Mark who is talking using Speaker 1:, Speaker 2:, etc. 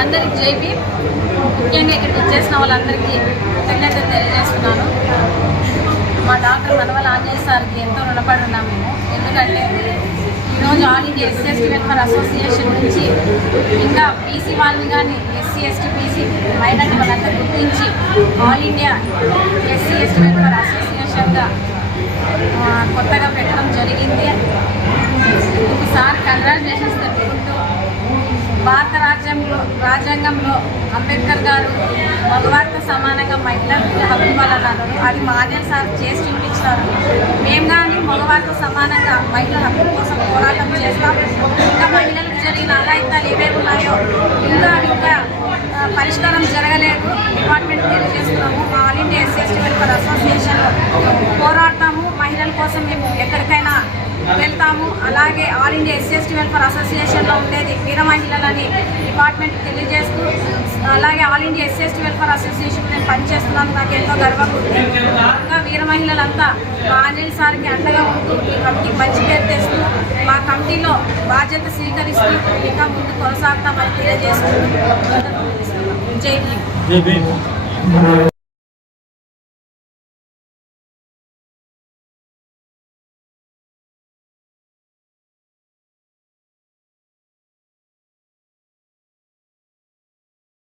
Speaker 1: అందరికి జైబీ ముఖ్యంగా ఇక్కడికి వచ్చేసిన వాళ్ళందరికీ కృతజ్ఞతలు తెలియజేస్తున్నాను. మా డాక్టర్ మనవల ఆంజనేయ సార్కి ఎంతో రుణపడి ఉన్నాం మేము. ఎందుకంటే ఈరోజు all India SC ST welfare association నుంచి ఇంకా బీసీ వాళ్ళని కానీ ఎస్సీ ఎస్టీ బీసీ మైనార్టీ వాళ్ళంతా గుర్తించి all India SC ST welfare అసోసియేషన్గా కొత్తగా పెట్టడం జరిగింది. రాజ్యంలో రాజ్యాంగంలో అంబేద్కర్ గారు మగవారితో సమానంగా మహిళలకు హక్కు ఇవ్వాలన్నారు అది మాదే సార్ చేసి చూపించారు. మేము కానీ మగవారితో సమానంగా మహిళల హక్కు కోసం పోరాటం చేస్తాం. ఇంకా మహిళలకు జరిగిన అఘాయితాలు ఏవేవి ఉన్నాయో ఇంకా ఇంకా పరిష్కారం జరగలేదు. డిపార్ట్మెంట్ తెలియజేస్తున్నాము. All India SC ST welfare association పోరాడతాము మహిళల కోసం మేము ఎక్కడికైనా వెళ్తాము. అలాగే all India SC ST welfare అసోసియేషన్లో ఉండేది వీర మహిళలని డిపార్ట్మెంట్ తెలియజేస్తూ అలాగే all India SC ST welfare association నేను పనిచేస్తున్నాను. నాకు ఎంతో గర్వంగా ఉంది. ఇంకా వీర మహిళలంతా మా అనిల్ సార్కి అండగా ఉంటూ ఈ కమిటీ మంచి పేరు తెస్తూ మా కమిటీలో బాధ్యత స్వీకరిస్తూ ఇంకా ముందు కొనసాగుతామని తెలియజేస్తూ జై
Speaker 2: జై భీమ్.